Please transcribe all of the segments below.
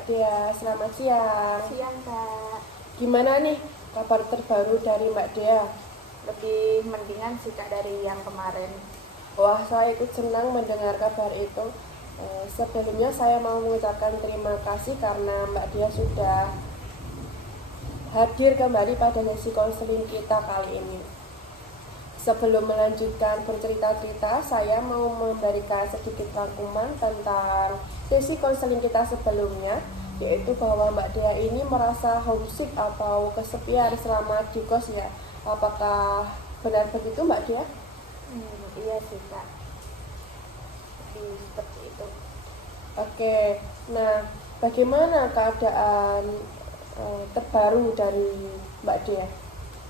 Mbak Dea, selamat siang. Siang Kak, Gimana nih kabar terbaru dari Mbak Dea? lebih mendingan sih Kak dari yang kemarin. Wah, saya ikut senang mendengar kabar itu. Sebelumnya saya mau mengucapkan terima kasih karena Mbak Dea sudah hadir kembali pada sesi konseling kita kali ini. Sebelum melanjutkan bercerita-cerita, saya mau memberikan sedikit rangkuman tentang sesi konseling kita sebelumnya, yaitu bahwa Mbak Dea ini merasa homesick atau kesepian selama di kos ya. Apakah benar begitu Mbak Dea? Iya sih Kak, lebih seperti itu. Oke, nah bagaimana keadaan terbaru dari Mbak Dea?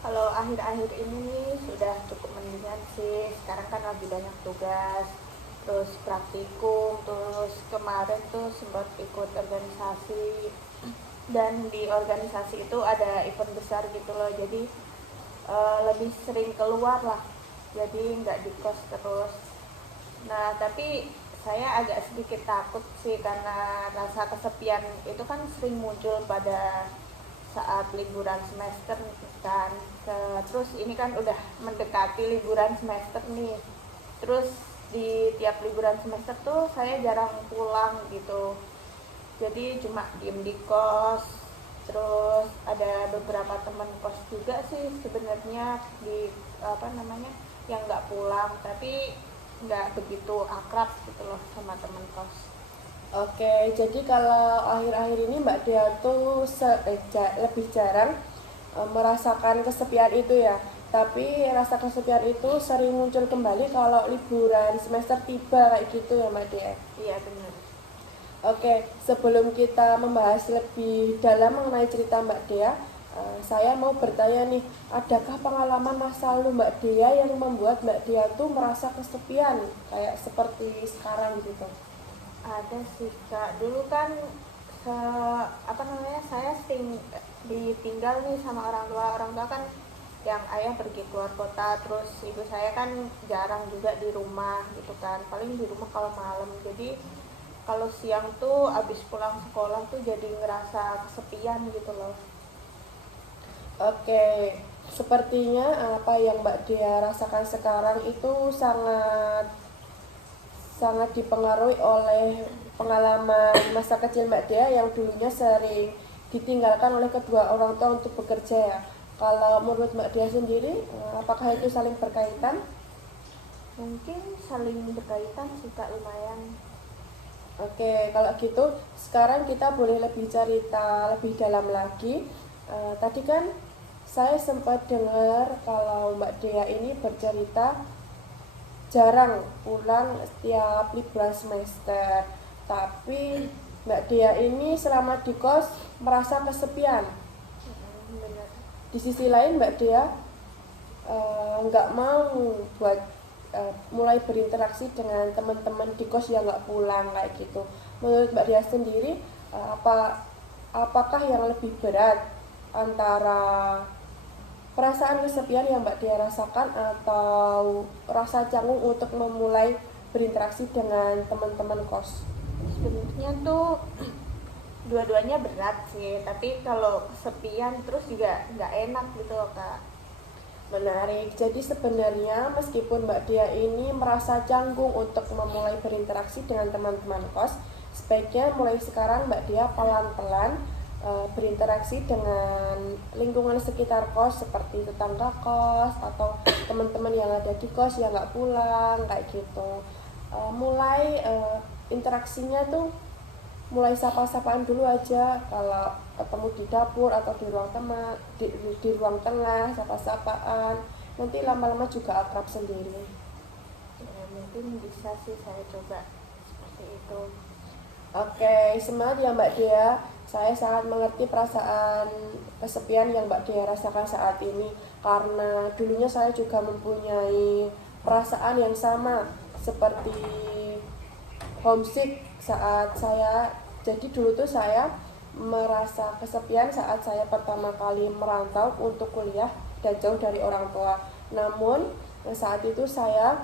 Kalau akhir-akhir ini nih sudah cukup mendingan sih. Sekarang kan lagi banyak tugas, terus praktikum, terus kemarin tuh sempat ikut organisasi. Dan di organisasi itu ada event besar gitu loh, jadi lebih sering keluar lah. Jadi nggak di kos terus. Nah, tapi saya agak sedikit takut sih karena rasa kesepian itu kan sering muncul pada saat liburan semester kan. Terus ini kan udah mendekati liburan semester nih. Terus di tiap liburan semester tuh saya jarang pulang gitu. Jadi cuma diem di kos. Terus ada beberapa teman kos juga sih sebenarnya di apa namanya yang nggak pulang, tapi nggak begitu akrab gitu loh sama teman kos. Oke, jadi kalau akhir-akhir ini Mbak Dea tuh lebih jarang merasakan kesepian itu ya. Tapi rasa kesepian itu sering muncul kembali kalau liburan semester tiba kayak gitu ya Mbak Dea. Iya benar. Oke, sebelum kita membahas lebih dalam mengenai cerita Mbak Dea, saya mau bertanya nih, adakah pengalaman masa lalu Mbak Dea yang membuat Mbak Dea tuh merasa kesepian kayak seperti sekarang gitu? Ada sih Kak, dulu kan ke apa namanya saya sering ditinggal nih sama orang tua kan, yang ayah pergi keluar kota, terus ibu saya kan jarang juga di rumah gitu kan, paling di rumah kalau malam. Jadi kalau siang tuh abis pulang sekolah tuh jadi ngerasa kesepian gitu loh. Oke, sepertinya apa yang Mbak Dea rasakan sekarang itu sangat sangat dipengaruhi oleh pengalaman masa kecil Mbak Dea yang dulunya sering ditinggalkan oleh kedua orang tua untuk bekerja ya. Kalau menurut Mbak Dea sendiri, apakah itu saling berkaitan? Mungkin saling berkaitan sih Kak, lumayan. Oke, kalau gitu sekarang kita boleh lebih cerita lebih dalam lagi. Tadi kan saya sempat dengar kalau Mbak Dea ini bercerita jarang pulang setiap liburan semester. Tapi Mbak Dea ini selama di kos merasa kesepian. Bener. Di sisi lain Mbak Dea nggak mau buat mulai berinteraksi dengan teman-teman di kos yang nggak pulang kayak gitu. Menurut Mbak Dea sendiri, apakah yang lebih berat antara perasaan kesepian yang Mbak Dea rasakan atau rasa canggung untuk memulai berinteraksi dengan teman-teman kos? Sebenarnya tuh dua-duanya berat sih, tapi kalau kesepian terus juga nggak enak gitu loh Kak. Menarik. Jadi sebenarnya meskipun Mbak Dea ini merasa canggung untuk memulai berinteraksi dengan teman-teman kos, sebaiknya mulai sekarang Mbak Dea pelan-pelan berinteraksi dengan lingkungan sekitar kos seperti tetangga kos atau teman-teman yang ada di kos yang nggak pulang kayak gitu. Mulai interaksinya tuh mulai sapa-sapaan dulu aja, kalau ketemu di dapur atau di ruang tengah, di ruang tengah sapa-sapaan, nanti lama-lama juga akrab sendiri. Ya, mungkin bisa sih saya coba seperti itu. Oke, semangat ya Mbak Dea. Saya sangat mengerti perasaan kesepian yang Mbak Dea rasakan saat ini, karena dulunya saya juga mempunyai perasaan yang sama seperti homesick saat saya. Jadi dulu tuh saya merasa kesepian saat saya pertama kali merantau untuk kuliah dan jauh dari orang tua. Namun saat itu saya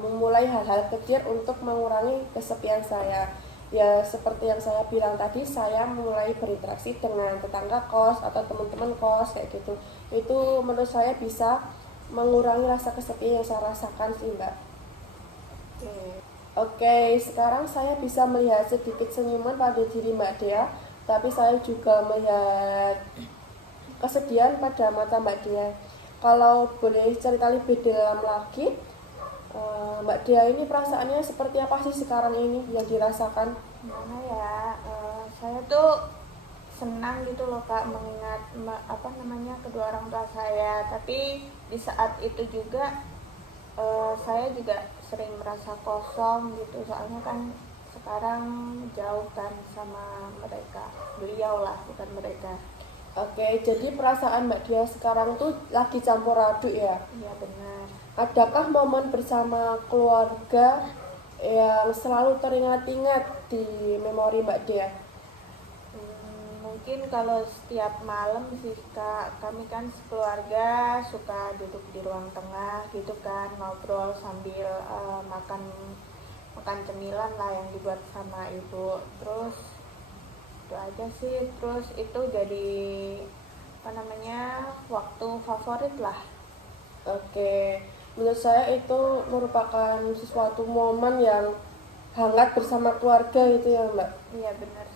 memulai hal-hal kecil untuk mengurangi kesepian saya. Ya seperti yang saya bilang tadi, saya mulai berinteraksi dengan tetangga kos atau teman-teman kos kayak gitu. Itu menurut saya bisa mengurangi rasa kesepian yang saya rasakan sih Mbak. Oke. Oke, sekarang saya bisa melihat sedikit senyuman pada diri Mbak Dea, tapi saya juga melihat kesedihan pada mata Mbak Dea. Kalau boleh cerita lebih dalam lagi, Mbak Dea ini perasaannya seperti apa sih sekarang ini yang dirasakan? Gimana ya, saya tuh senang gitu loh Kak mengingat apa namanya kedua orang tua saya, tapi di saat itu juga saya juga sering merasa kosong gitu, soalnya kan sekarang jauh kan sama mereka, beliau lah bukan mereka. Oke, jadi perasaan Mbak Dea sekarang tuh lagi campur aduk ya. Iya benar. Adakah momen bersama keluarga yang selalu teringat-ingat di memori Mbak Dea? Mungkin kalau setiap malam sih Kak, kami kan sekeluarga suka duduk di ruang tengah gitu kan, ngobrol sambil makan makan cemilan lah yang dibuat sama ibu. Terus itu aja sih, terus itu jadi apa namanya waktu favorit lah. Oke, menurut saya itu merupakan sesuatu momen yang hangat bersama keluarga gitu ya Mbak. Iya benar.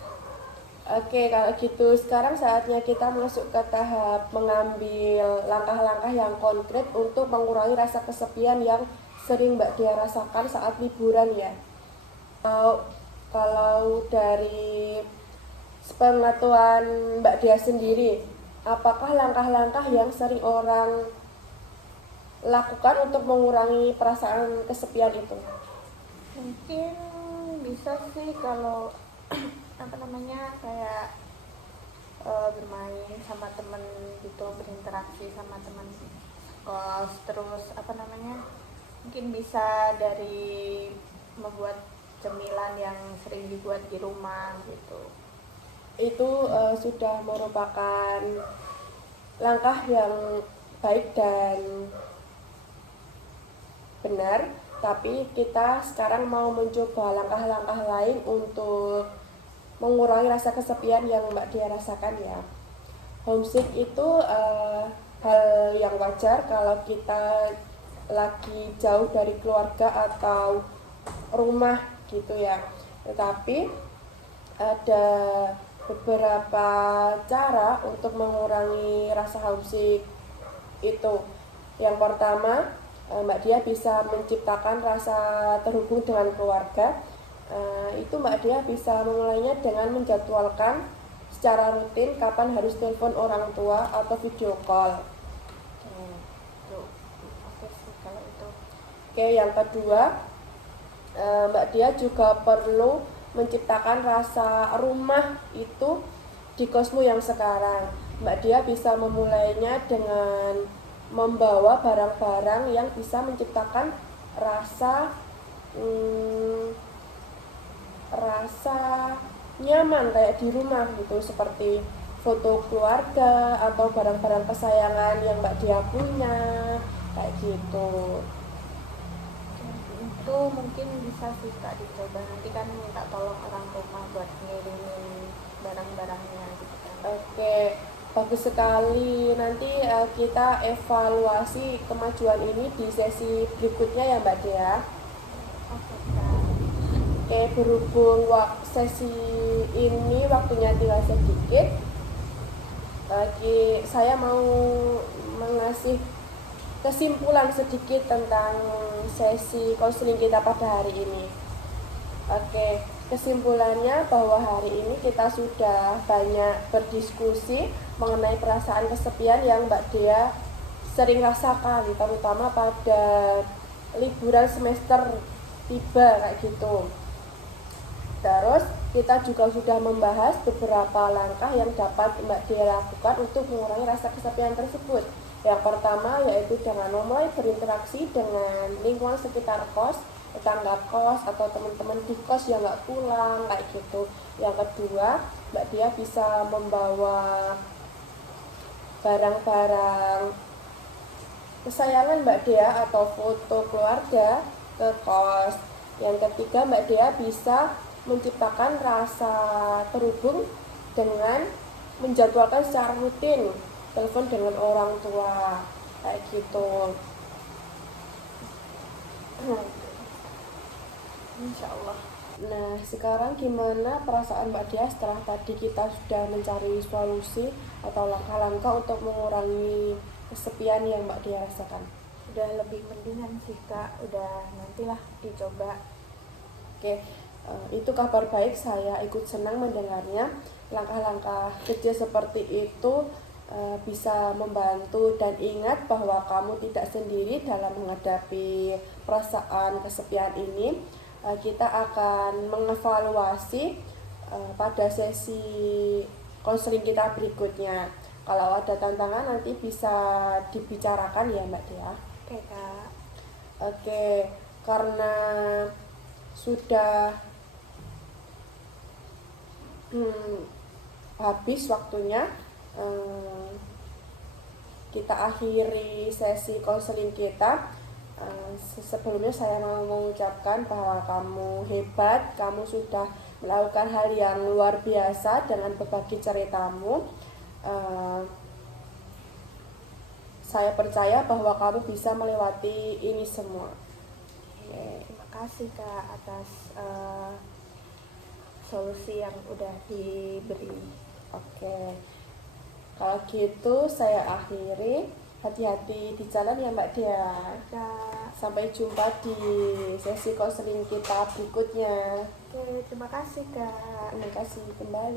Oke, kalau gitu sekarang saatnya kita masuk ke tahap mengambil langkah-langkah yang konkret untuk mengurangi rasa kesepian yang sering Mbak Dia rasakan saat liburan ya. Kalau dari sepengetahuan Mbak Dia sendiri, apakah langkah-langkah yang sering orang lakukan untuk mengurangi perasaan kesepian itu? Mungkin bisa sih kalau apa namanya kayak bermain sama temen gitu, berinteraksi sama teman kos, terus apa namanya mungkin bisa dari membuat cemilan yang sering dibuat di rumah gitu. Itu sudah merupakan langkah yang baik dan benar, tapi kita sekarang mau mencoba langkah-langkah lain untuk mengurangi rasa kesepian yang Mbak Dia rasakan ya. Homesick itu hal yang wajar kalau kita lagi jauh dari keluarga atau rumah gitu ya. Tetapi ada beberapa cara untuk mengurangi rasa homesick itu. Yang pertama, Mbak Dia bisa menciptakan rasa terhubung dengan keluarga. Itu Mbak Dia bisa memulainya dengan menjadwalkan secara rutin kapan harus telepon orang tua atau video call. Oke sih kalau itu. Oke, yang kedua, Mbak Dia juga perlu menciptakan rasa rumah itu di kosmu yang sekarang. Mbak Dia bisa memulainya dengan membawa barang-barang yang bisa menciptakan rasa rasa nyaman kayak di rumah gitu, seperti foto keluarga atau barang-barang kesayangan yang Mbak Dia punya kayak gitu. Itu mungkin bisa sih Kak dicoba, nanti kan minta tolong orang rumah buat ngirimin barang-barangnya gitu kan. Oke, bagus sekali. Nanti kita evaluasi kemajuan ini di sesi berikutnya ya Mbak Dea. Oke Kak. Oke, berhubung sesi ini waktunya tinggal sedikit, saya mau mengasih kesimpulan sedikit tentang sesi konseling kita pada hari ini. Oke, kesimpulannya bahwa hari ini kita sudah banyak berdiskusi mengenai perasaan kesepian yang Mbak Dea sering rasakan, terutama pada liburan semester tiba kayak gitu. Terus kita juga sudah membahas beberapa langkah yang dapat Mbak Dea lakukan untuk mengurangi rasa kesepian tersebut. Yang pertama yaitu dengan memulai berinteraksi dengan lingkungan sekitar kos, tetangga kos atau teman-teman di kos yang nggak pulang kayak gitu. Yang kedua, Mbak Dia bisa membawa barang-barang kesayangan Mbak Dea atau foto keluarga ke kos. Yang ketiga, Mbak Dea bisa menciptakan rasa terhubung dengan menjadwalkan secara rutin telepon dengan orang tua kayak gitu. Insya Allah. Nah, sekarang gimana perasaan Mbak Dia setelah tadi kita sudah mencari solusi atau langkah-langkah untuk mengurangi kesepian yang Mbak Dia rasakan? Udah lebih mendingan sih Kak, udah nantilah dicoba. Oke, itu kabar baik, saya ikut senang mendengarnya. Langkah-langkah kecil seperti itu bisa membantu, dan ingat bahwa kamu tidak sendiri dalam menghadapi perasaan kesepian ini. Kita akan mengevaluasi pada sesi konseling kita berikutnya. Kalau ada tantangan nanti bisa dibicarakan ya Mbak Dia. Oke Kak. Oke, karena sudah habis waktunya, kita akhiri sesi konseling kita. Sebelumnya saya mau mengucapkan bahwa kamu hebat, kamu sudah melakukan hal yang luar biasa dengan berbagi ceritamu. Saya percaya bahwa kamu bisa melewati ini semua. Terima kasih Kak atas solusi yang udah diberi. Oke, kalau gitu saya akhiri. Hati-hati di jalan ya Mbak Dia. Kak. Sampai jumpa di sesi konseling kita berikutnya. Oke, terima kasih Kak. Terima kasih kembali.